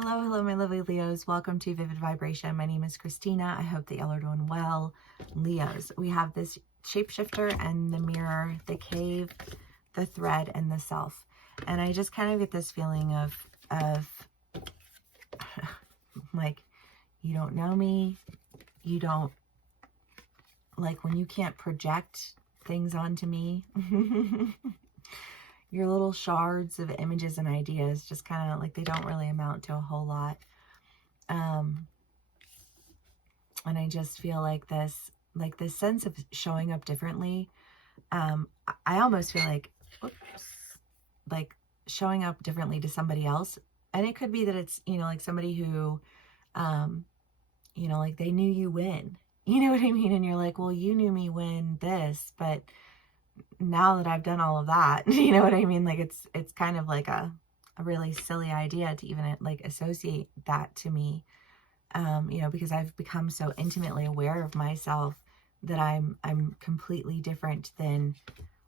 Hello, hello, my lovely Leos. Welcome to Vivid Vibration. My name is Christina. I hope that y'all are doing well. Leos, we have this shapeshifter and the mirror, the cave, the thread, and the self. And I just kind of get this feeling of like, you don't know me. You don't, like when you can't project things onto me. Your little shards of images and ideas just kind of like, they don't really amount to a whole lot. And I just feel like this sense of showing up differently. I almost feel like, like showing up differently to somebody else. And it could be that it's, like somebody who, like they knew you when, you know what I mean? And you're like, well, you knew me when this, but now that I've done all of that, you know what I mean? Like it's kind of like a really silly idea to even like associate that to me. Because I've become so intimately aware of myself that I'm completely different than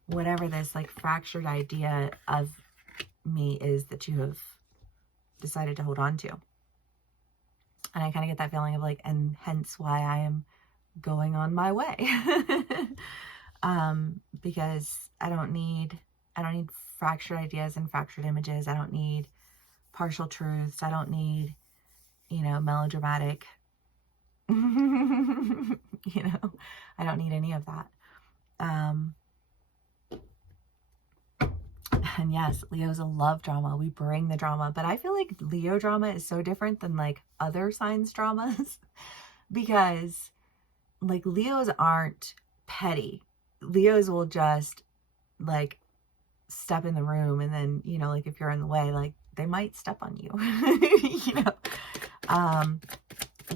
whatever this like fractured idea of me is that you have decided to hold on to. And I kind of get that feeling of like, and hence why I am going on my way. Because I don't need fractured ideas and fractured images. I don't need partial truths. I don't need, melodramatic, I don't need any of that. And yes, Leo's a love drama. We bring the drama, but I feel like Leo drama is so different than like other signs dramas because like Leos aren't petty. Leos will just like step in the room and then, like if you're in the way, like they might step on you,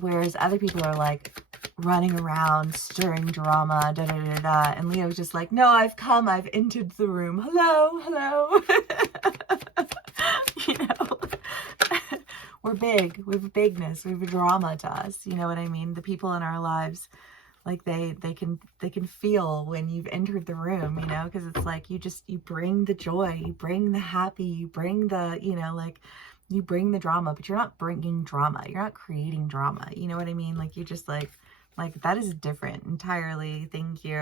whereas other people are like running around, stirring drama, da da da da. And Leo's just like, no, I've entered the room. Hello. We're big. We have a bigness. We have a drama to us. You know what I mean? The people in our lives, like they can feel when you've entered the room, because it's like you bring the joy, you bring the happy, you bring the, you bring the drama, but you're not bringing drama. You're not creating drama. You know what I mean? Like you just like that is different entirely. Thank you.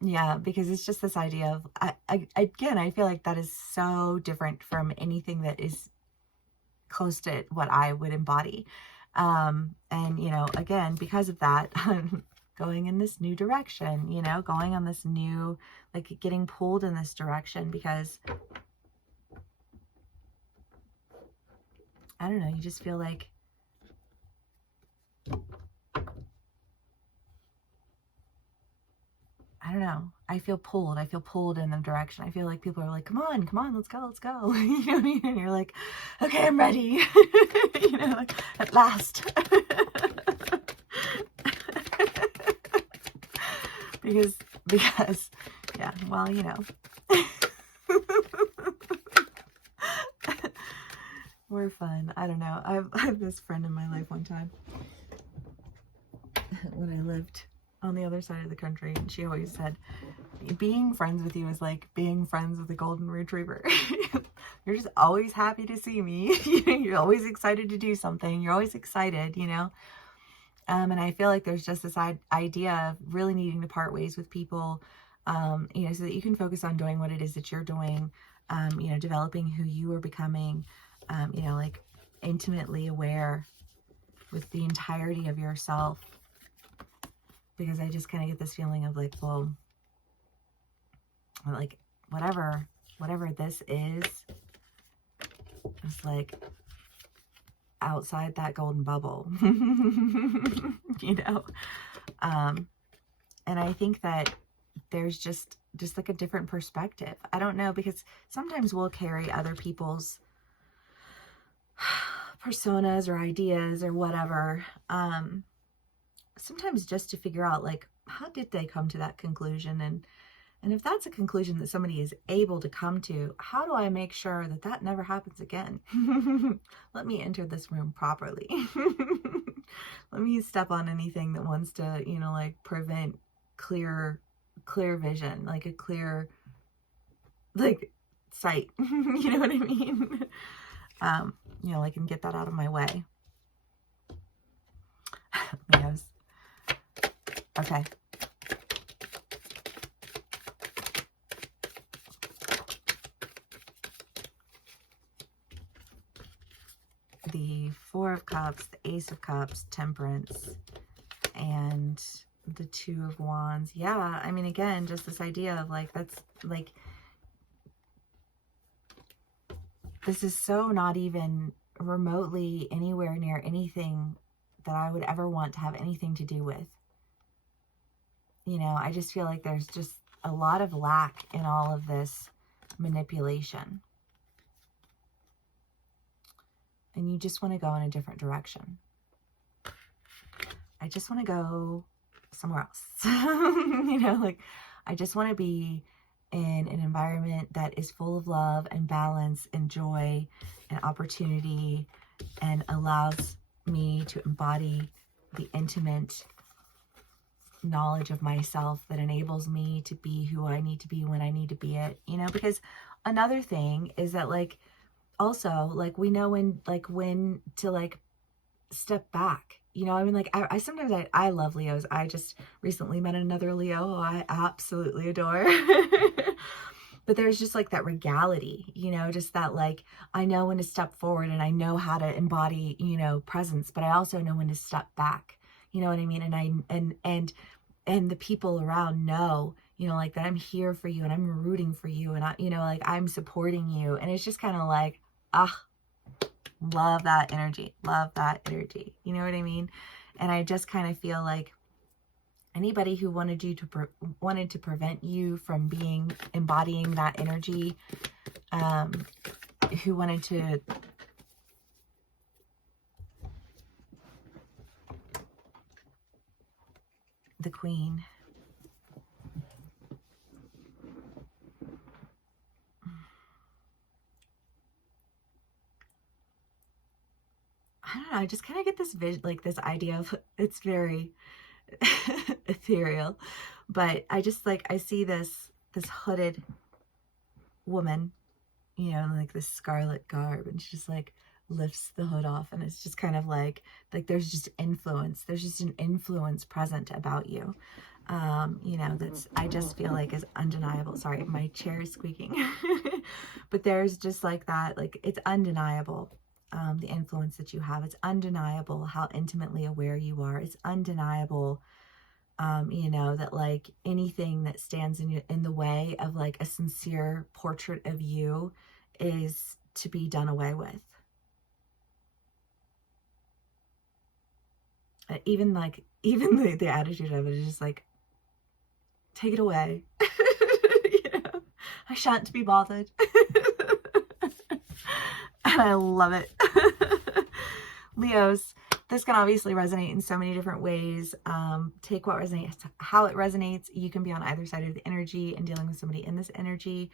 Yeah, because it's just this idea of, I feel like that is so different from anything that is close to what I would embody. And, again, because of that, I'm going in this new direction, going on this new, like getting pulled in this direction because I don't know, you just feel like, I don't know. I feel pulled in the direction. I feel like people are like, come on, let's go. You know what I mean? And you're like, okay, I'm ready. Like, at last. because, yeah, well, we're fun. I don't know. I have this friend in my life one time when I lived on the other side of the country, and she always said, being friends with you is like being friends with a golden retriever. You're just always happy to see me. You're always excited to do something. You're always excited, and I feel like there's just this idea of really needing to part ways with people, so that you can focus on doing what it is that you're doing, developing who you are becoming, like intimately aware with the entirety of yourself. Because I just kind of get this feeling of like, well, like whatever this is, it's like outside that golden bubble, and I think that there's just like a different perspective. I don't know, because sometimes we'll carry other people's personas or ideas or whatever, sometimes just to figure out like, how did they come to that conclusion? And if that's a conclusion that somebody is able to come to, how do I make sure that that never happens again? Let me enter this room properly. Let me step on anything that wants to, like prevent clear vision, like a clear, like sight. You know what I mean? You know, like, and get that out of my way. Leos. Okay. The Four of Cups, the Ace of Cups, Temperance, and the Two of Wands. Yeah, I mean, again, just this idea of like, that's like, this is so not even remotely anywhere near anything that I would ever want to have anything to do with. You know, I just feel like there's just a lot of lack in all of this manipulation. And you just want to go in a different direction. I just want to go somewhere else. You know, like, I just want to be in an environment that is full of love and balance and joy and opportunity, and allows me to embody the intimate knowledge of myself that enables me to be who I need to be when I need to be it, you know. Because another thing is that, like, also, like, we know when to, like, step back, you know. I mean, like, I sometimes I love Leos. I just recently met another Leo who I absolutely adore. But there's just like that regality, you know, just that, like, I know when to step forward and I know how to embody, you know, presence, but I also know when to step back, you know what I mean? And the people around know, you know, like, that I'm here for you and I'm rooting for you, and I, you know, like, I'm supporting you. And it's just kind of like, love that energy. Love that energy. You know what I mean? And I just kind of feel like anybody who wanted to prevent you from embodying that energy, who wanted to the Queen. I don't know, I just kind of get this like this idea of, it's very ethereal, but I just, like, I see this hooded woman, you know, in like this scarlet garb, and she just, like, lifts the hood off, and it's just kind of like there's just an influence present about you, you know, that's, I just feel like is undeniable. Sorry, my chair is squeaking. But there's just like that, like, it's undeniable. The influence that you have, it's undeniable how intimately aware you are. It's undeniable, you know, that, like, anything that stands in the way of, like, a sincere portrait of you is to be done away with. Even the attitude of it is just like, take it away. You know? I shan't be bothered. And I love it. Leos, this can obviously resonate in so many different ways. Take what resonates, how it resonates. You can be on either side of the energy and dealing with somebody in this energy.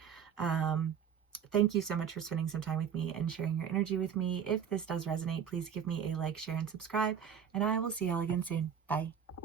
Thank you so much for spending some time with me and sharing your energy with me. If this does resonate, please give me a like, share, and subscribe, and I will see y'all again soon. Bye.